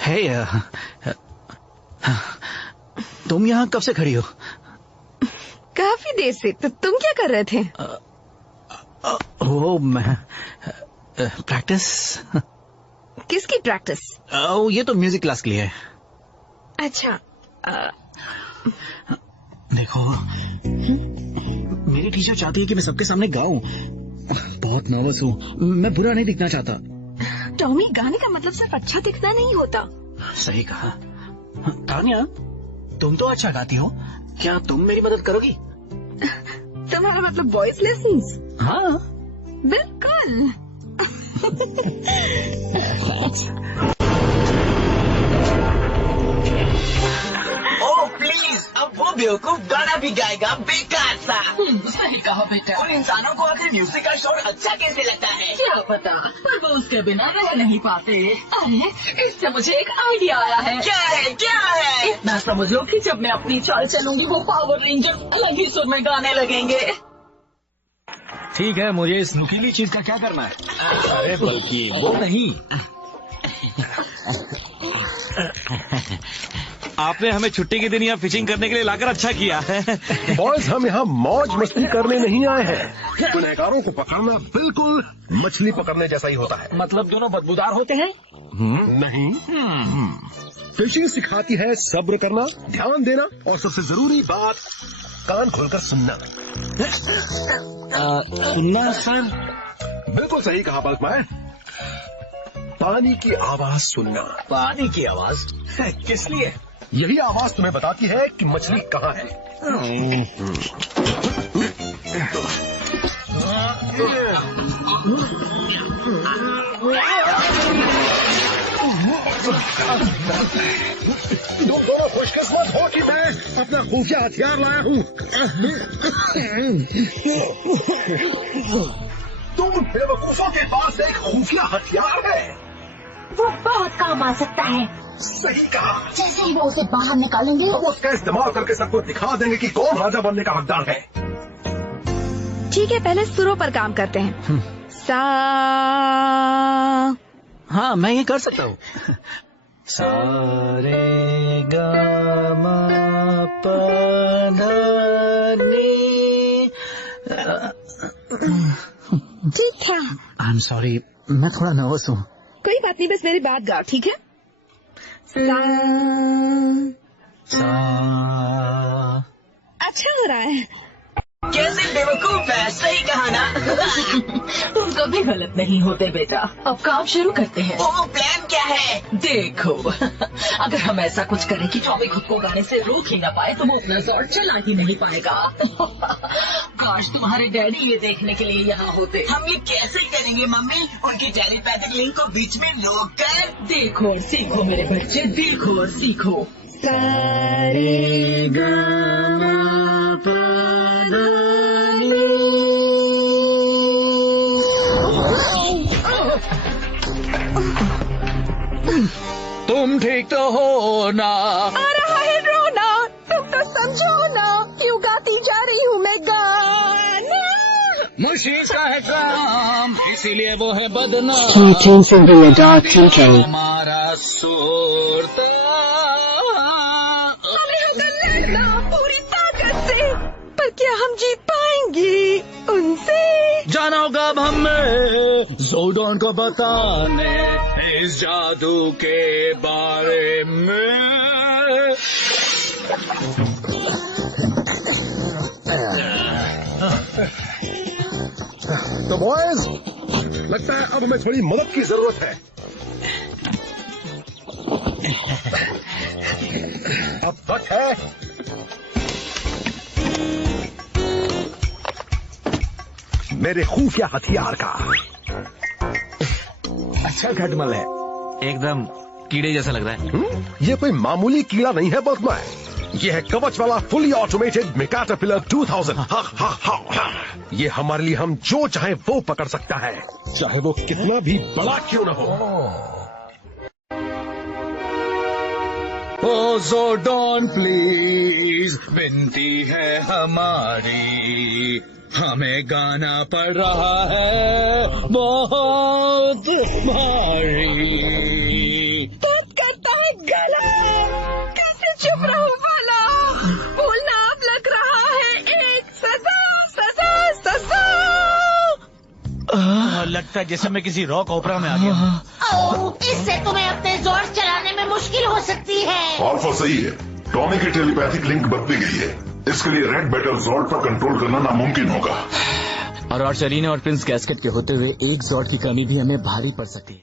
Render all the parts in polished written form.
हे, तुम यहाँ कब से खड़ी हो? काफी देर से। तो तुम क्या कर रहे थे? वो मैं प्रैक्टिस। किसकी प्रैक्टिस? ये तो म्यूजिक क्लास के लिए है। अच्छा। देखो, मेरी टीचर चाहती है कि मैं सबके सामने गाऊं। बहुत नर्वस हूँ, मैं बुरा नहीं दिखना चाहता। टॉमी, गाने का मतलब सिर्फ अच्छा दिखना नहीं होता। सही कहा। तान्या, तुम तो अच्छा गाती हो, क्या तुम मेरी मदद करोगी? तुम्हारा मतलब वॉइस लेसन्स? हाँ बिल्कुल। प्लीज, अब वो बेवकूफ गाना भी गाएगा, बेकार सा। सही कहा बेटा। उन इंसानों को आखिर म्यूजिक का शोर अच्छा कैसे लगता है? क्या पता, पर वो उसके बिना रह नहीं पाते। अरे, इससे मुझे एक आइडिया आया है। क्या है, क्या है? इतना समझ लो कि जब मैं अपनी चाल चलूंगी वो पावर रेंजर अलग ही सुर में गाने लगेंगे। ठीक है, मुझे इस नुकीली चीज का क्या करना है? अरे बल्कि वो नहीं। आपने हमें छुट्टी के दिन यहाँ फिशिंग करने के लिए लाकर अच्छा किया है। बॉयज, हम यहाँ मौज मस्ती करने नहीं आए हैं। गुनहगारों को पकड़ना बिल्कुल मछली पकड़ने जैसा ही होता है। मतलब दोनों बदबूदार होते हैं? नहीं। फिशिंग सिखाती है सब्र करना, ध्यान देना और सबसे जरूरी बात, कान खोलकर सुनना। सुनना सर? बिल्कुल सही कहा बल्कमायर। पानी की आवाज सुनना। पानी की आवाज? किस लिए? यही आवाज तुम्हें बताती है कि मछली कहाँ है। तुम दोनों खुशकिस्मत हो कि मैं अपना खुफिया हथियार लाया हूँ। तुम बेवकूफों के पास एक खुफिया हथियार है। वो बहुत काम आ सकता है। सही कहा। जैसे ही वो उसे बाहर निकालेंगे, हम उसका इस्तेमाल करके सबको दिखा देंगे कि कौन राजा बनने का हकदार है। ठीक है, पहले सुरों पर काम करते हैं। सा। हाँ, मैं ये कर सकता हूँ। सारे गामा पधानी। ठीक है। आई एम सॉरी, मैं थोड़ा नर्वस हूँ। कोई बात नहीं, बस मेरी बात गाओ, ठीक है? अच्छा हो रहा है। कैसे बेवकूफ है, सही कहा ना? तुम कभी गलत नहीं होते बेटा। अब काम शुरू करते हैं। वो प्लान क्या है? देखो, अगर हम ऐसा कुछ करें कि टॉमी खुद को गाने से रोक ही न पाए तो वो अपना जोर चला ही नहीं पाएगा। काश तुम्हारे डैडी ये देखने के लिए यहाँ होते। हम ये कैसे करेंगे मम्मी? उनकी टेलीपैथिक लिंक को बीच में रोक कर। देखो और सीखो मेरे बच्चे, देखो और सीखो। सारे गामा तुम ठीक तो हो ना? आ रहा है रोना, तुम तो समझो ना, क्यों गाती जा रही हूँ मैं गाना। मुशी का है काम, इसीलिए वो है बदनाम। हमारा सुरता हमें होगा लड़ना पूरी ताकत से, पर क्या हम जीत पाएंगे उनसे? जाना होगा अब हमें जोडॉन को बताने इस जादू के बारे में। तो बॉयज, लगता है अब हमें थोड़ी मदद की जरूरत है। अब तक है मेरे खुफिया हथियार का। अच्छा खटमल है, एकदम कीड़े जैसा लग रहा है। ये कोई मामूली कीड़ा नहीं है बर्गमैन, ये है कवच वाला फुली ऑटोमेटेड मेकाटरपिलर 2000। ये हमारे लिए हम जो चाहे वो पकड़ सकता है, चाहे वो कितना भी बड़ा क्यों न हो। ओ ज़ोर्डॉन प्लीज, विनती है हमारी, हमें गाना पड़ रहा है बहुत भारी। दर्द करता है गला, कैसे चुप रहूं भला, बोलना अब लग रहा है एक सजा सजा सजा। लगता है जैसे मैं किसी रॉक ओपेरा में आ गया। इससे तुम्हें अपने जोर चलाने में मुश्किल हो सकती है। अल्फा सही है, टॉमी की टेलीपैथिक लिंक बदली गई है। इसके लिए रेड बैटल ज़ॉर्ड पर कंट्रोल करना नामुमकिन होगा। और सेरीना और प्रिंस गैस्केट के होते हुए एक ज़ॉर्ड की कमी भी हमें भारी पड़ सकती है।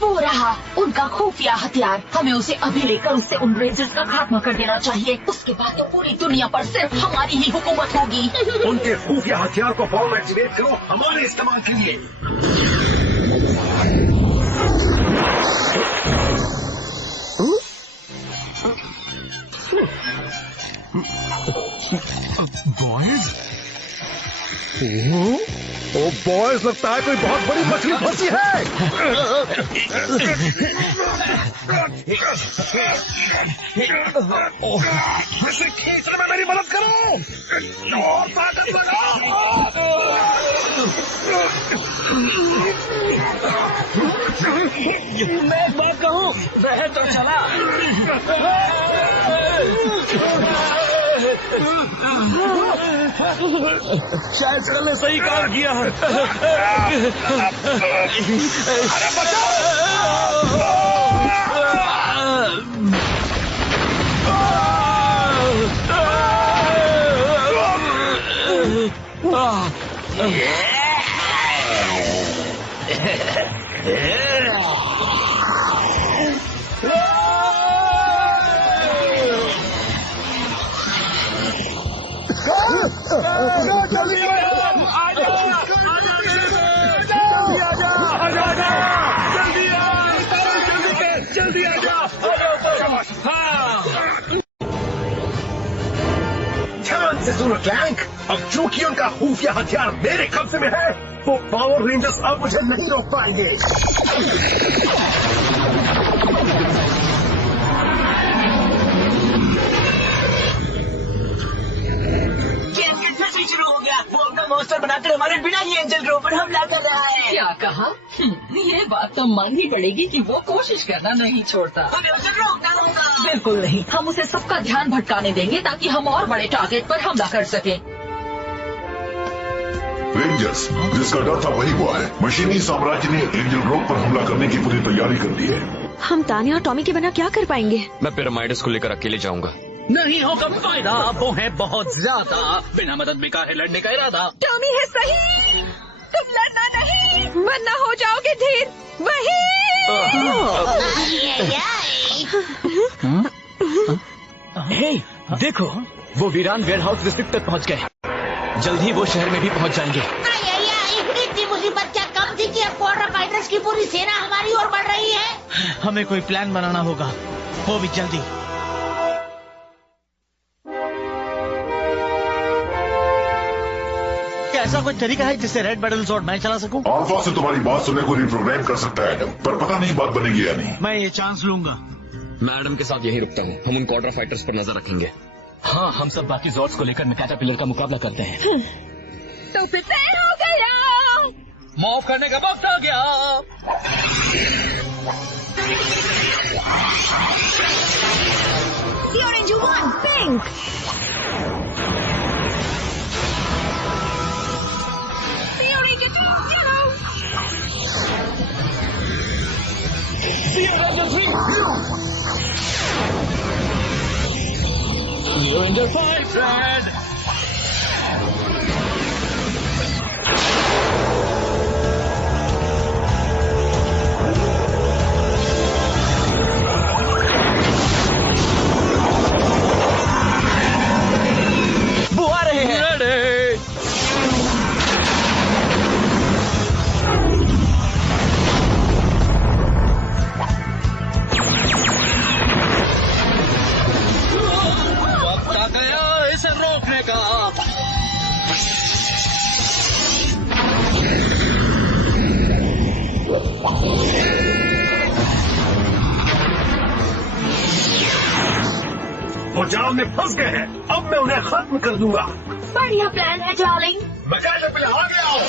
वो रहा उनका खुफिया हथियार, हमें उसे अभी लेकर उससे उन रेजर्स का खात्मा कर देना चाहिए। उसके बाद तो पूरी दुनिया पर सिर्फ हमारी ही हुकूमत होगी। उनके खुफिया हथियार को फौरन एक्टिवेट करो हमारे इस्तेमाल के लिए। बॉयज, ओ बॉयज, लगता है कोई बहुत बड़ी मछली फंसी है। इसे खींचने में मेरी मदद करो और ताकत लगाओ। मैं एक बात कहूँ, वह तो चला। शायद कल ने सही काम किया है। अरे जल्दी आ जा। ध्यान से सुनो क्लैंक, अब चूंकि उनका खुफिया हथियार मेरे कब्जे में है, वो पावर रेंजर्स अब मुझे नहीं रोक पाएंगे। शुरू हो गया। वो अपना मॉन्स्टर बनाकर हमारे बिना ही एंजल ग्रो पर हमला कर रहा है। क्या कहा? ये बात तो माननी पड़ेगी कि वो कोशिश करना नहीं छोड़ता। हमें उसे रोकना होगा। बिल्कुल नहीं, हम उसे सबका ध्यान भटकाने देंगे ताकि हम और बड़े टारगेट पर हमला कर सकें। रेंजर्स, जिसका डर था वही हुआ है। मशीनी साम्राज्य ने एंजल ग्रोव पर हमला करने की पूरी तैयारी कर दी है। हम तानिया और टॉमी के बिना क्या कर पाएंगे? मैं पिरामिड्स को लेकर अकेले जाऊंगा। नहीं होगा फायदा, वो है बहुत ज्यादा, बिना मदद भी काहे लड़ने का इरादा। टॉमी है सही, तुम लड़ना नहीं वरना हो जाओगे ढेर। वही हे, देखो, वो वीरान वेयरहाउस डिस्ट्रिक्ट तक पहुंच गए। जल्द ही वो शहर में भी पहुंच जाएंगे। इतनी मुसीबत क्या कम थी कि अब क्वार्टर फाइटर्स की पूरी सेना हमारी ओर बढ़ रही है। हमें कोई प्लान बनाना होगा, वो भी जल्दी। क्या ऐसा कोई तरीका है जिससे रेड बैटल ज़ॉर्ड मैं चला सकूं? अल्फा से तुम्हारी बात सुनने को रिप्रोग्राम कर सकता है, पर पता नहीं बात बनेगी या नहीं। मैं ये चांस लूंगा। मैं एडम के साथ यहीं रुकता हूँ। हम उन क्वार्टर फाइटर्स पर नजर रखेंगे। हाँ, हम सब बाकी ज़ॉर्ड्स को लेकर कैटरपिलर का मुकाबला करते हैं। तो फिर तय हो गया। मॉफ करने का वक्त आ गया। The orange one, pink. The orange yellow. The orange blue. The orange five red. वो जाल में फंस गए हैं। अब मैं उन्हें खत्म कर दूंगा। बढ़िया प्लान है डार्लिंग। मैं कैटरपिलर आ गया हूँ।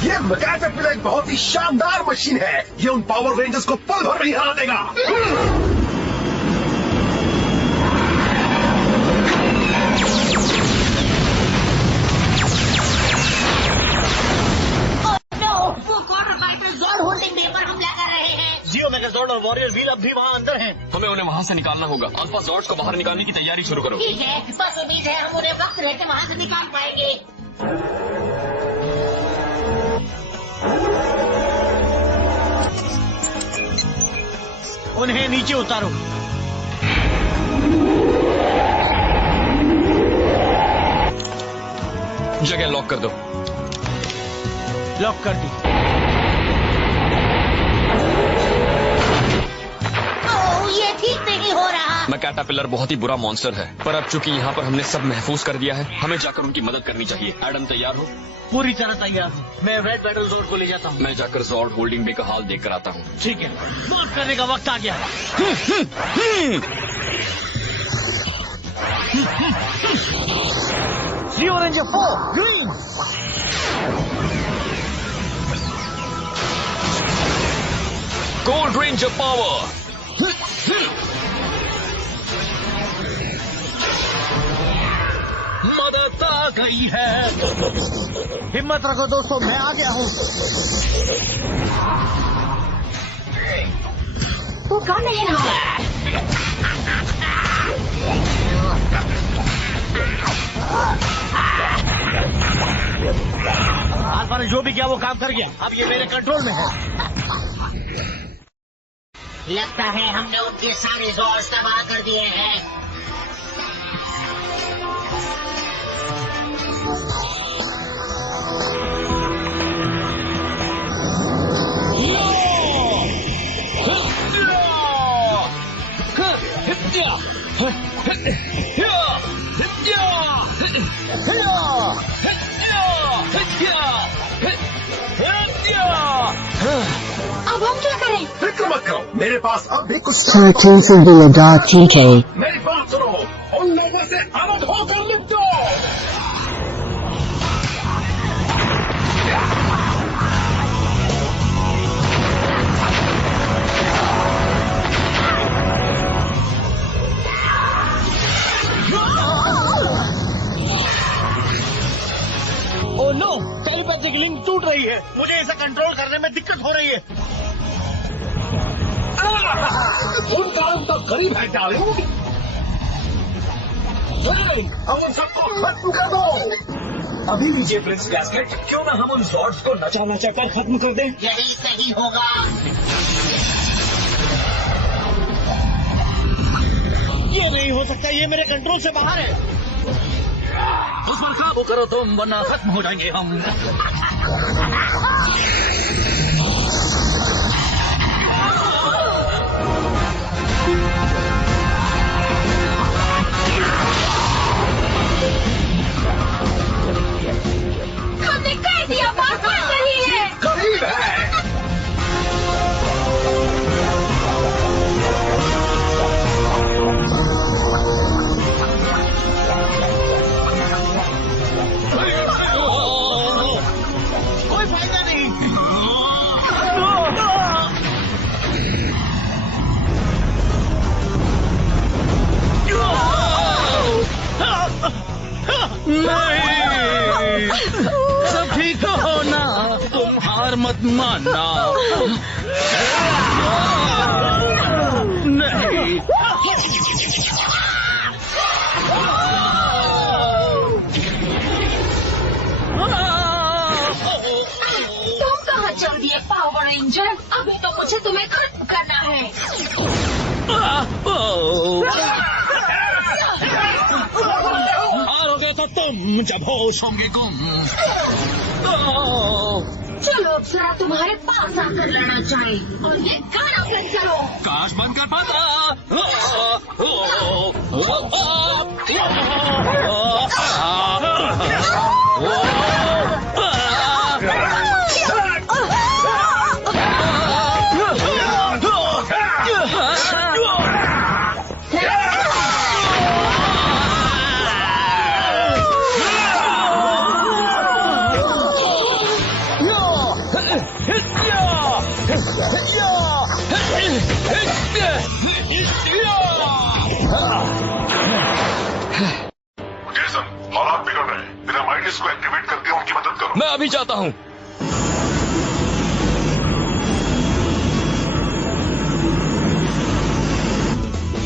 ये कैटरपिलर एक बहुत ही शानदार मशीन है। ये उन पावर रेंजर्स को पल भर नहीं हरा देगा। जियो मेगाजॉर्ड और वॉरियर व्हील अब भी वहाँ अंदर हैं। हमें उन्हें वहाँ से निकालना होगा। अल्फा जॉर्ड्स को बाहर निकालने की तैयारी शुरू करो। ठीक है, बस उम्मीद है हम उन्हें वक्त रहते वहाँ से निकाल पाएंगे। उन्हें नीचे उतारो। जगह लॉक कर दो। लॉक कर दी। ये ठीक नहीं हो रहा। मैं कैटरपिलर बहुत ही बुरा मॉन्स्टर है, पर अब चूंकि यहाँ पर हमने सब महफूज कर दिया है, हमें जाकर उनकी मदद करनी चाहिए। एडम तैयार हो? पूरी तरह तैयार हूँ। मैं रेड बैटल जोर्ड को ले जाता हूँ। मैं जाकर जॉर्ड होल्डिंग बे का हाल देख कर आता हूँ। ठीक है, मौत करने का वक्त आ गया। Zeo ranger 4 green. Gold ranger power. मदद आ गई है। हिम्मत रखो दोस्तों, मैं आ गया हूँ। वो कर नहीं रहा। अल्फा ने जो भी किया वो काम कर गया। अब ये मेरे कंट्रोल में है। लगता है हमने उनके सारे जोर्स तबाह कर दिए हैं। अब हम क्या करें? फिक्र मत करो, मेरे पास अब भी कुछ। CartoonsOfVilla.tk मेरी बात सुनो, उन लोगों से अलग होकर निपटो। ओह नो, टेलीपैथिक लिंक टूट रही है। मुझे इसे कंट्रोल करने में दिक्कत हो रही है। उनका अंत करीब है डार्लिंग। अब उन सबको खत्म कर दो। अभी लीजिए प्रिंस गैस्केट, क्यों ना हम उन जॉर्ड्स को नचा नचा कर खत्म कर दें? यही सही होगा। ये नहीं हो सकता, ये मेरे कंट्रोल से बाहर है। उस पर काबू करो तुम, वरना खत्म हो जाएंगे हम। हमने कह दिया, बात कर रही है। करीब है। कोई फायदा नहीं। सब ठीक हो ना, तुम हार मत मानना। नहीं, तुम कहाँ चल दिए पावर रेंजर? अभी तो मुझे तुम्हें खत्म करना है। हम जब होश होंगे गुम। चलो अब जरा तुम्हारे पास आकर लड़ना चाहिए और ये गाना फिर चलो। काश बंद कर पाता। जेसन, हालात बिगड़ रहे हैं। बिना माइटिस को एक्टिवेट करके उनकी मदद करो। मैं अभी जाता हूँ।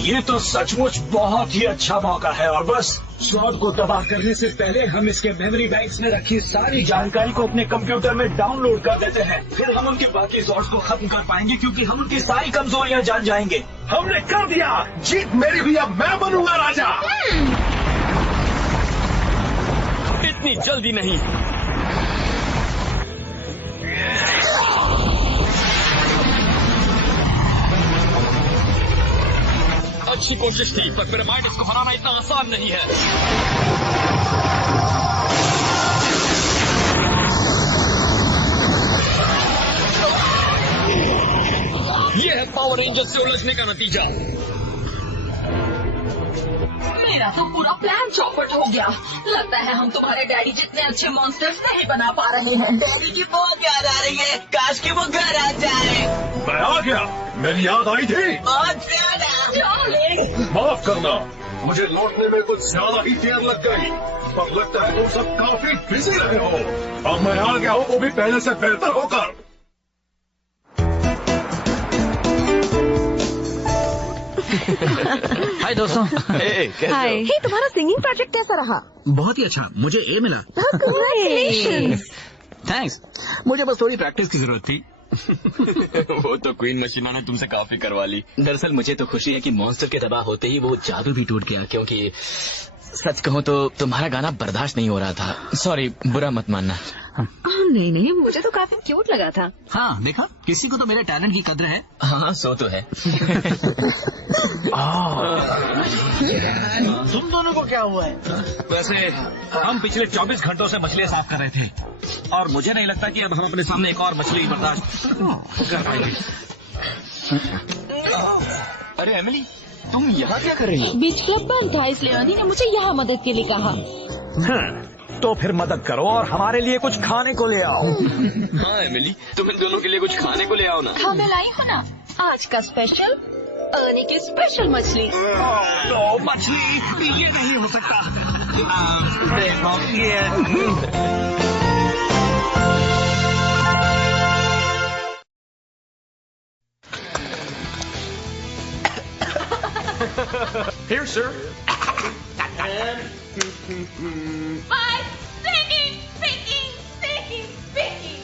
ये तो सचमुच बहुत ही अच्छा मौका है और बस स्लॉट को तबाह करने से पहले हम इसके मेमोरी बैंक्स में रखी सारी जानकारी को अपने कंप्यूटर में डाउनलोड कर देते हैं। फिर हम उनके बाकी स्लॉट्स को खत्म कर पाएंगे क्योंकि हम उनकी सारी कमजोरियां जान जाएंगे। हमने कर दिया। जीत मेरी भी, अब मैं बनूंगा राजा। इतनी जल्दी नहीं। अच्छी कोशिश थी पर पिरामिड्स को हराना इतना आसान नहीं है। ये है पावर रेंजर्स से उलझने का नतीजा। मेरा तो पूरा प्लान चौपट हो गया। लगता है हम तुम्हारे डैडी जितने अच्छे मॉन्स्टर्स नहीं बना पा रहे हैं। डैडी की बहुत याद आ रही है। काश कि वो घर आ जाए। मैं आ गया। मेरी याद आई थी। बहुत ज्यादा। माफ करना, मुझे लौटने में कुछ ज्यादा ही देर लग गई। पर लगता है तुम सब काफी बिजी रहे हो। अब मैं आ गया हूँ, वो भी पहले से बेहतर होकर। हाय दोस्तों। हाय। हे, तुम्हारा सिंगिंग प्रोजेक्ट कैसा रहा? बहुत ही अच्छा, मुझे ए मिला। थैंक्स। मुझे बस थोड़ी प्रैक्टिस की जरूरत थी। वो तो क्वीन मशीना ने तुमसे काफी करवा ली। दरअसल मुझे तो खुशी है कि मॉन्स्टर के तबाह होते ही वो जादू भी टूट गया, क्योंकि सच कहूँ तो तुम्हारा गाना बर्दाश्त नहीं हो रहा था। सॉरी, बुरा मत मानना। नहीं नहीं, मुझे तो काफी क्यूट लगा था। हाँ, देखा, किसी को तो मेरे टैलेंट की कद्र है। हाँ, सो तो है। तुम दोनों को क्या हुआ है? वैसे हम पिछले 24 घंटों से मछलियाँ साफ कर रहे थे और मुझे नहीं लगता कि अब हम अपने सामने एक और मछली बर्दाश्त कर पाएंगे। अरे एमिली, तुम यहाँ क्या कर रही हो? बीच क्लब बंद था इसलिए आंटी ने मुझे यहाँ मदद के लिए कहा। तो फिर मदद करो और हमारे लिए कुछ खाने को ले आओ। हाँ एमिली, तुम इन दोनों के लिए कुछ खाने को ले आओ ना। हाँ, मैं लाई हूँ ना। आज का स्पेशल आने की स्पेशल मछली। तो मछली ये नहीं हो सकता। देखो ये Here, sir. Bye. Singing, singing, singing, singing.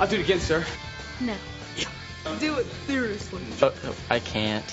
I'll do it again, sir. No. Do it seriously. I can't.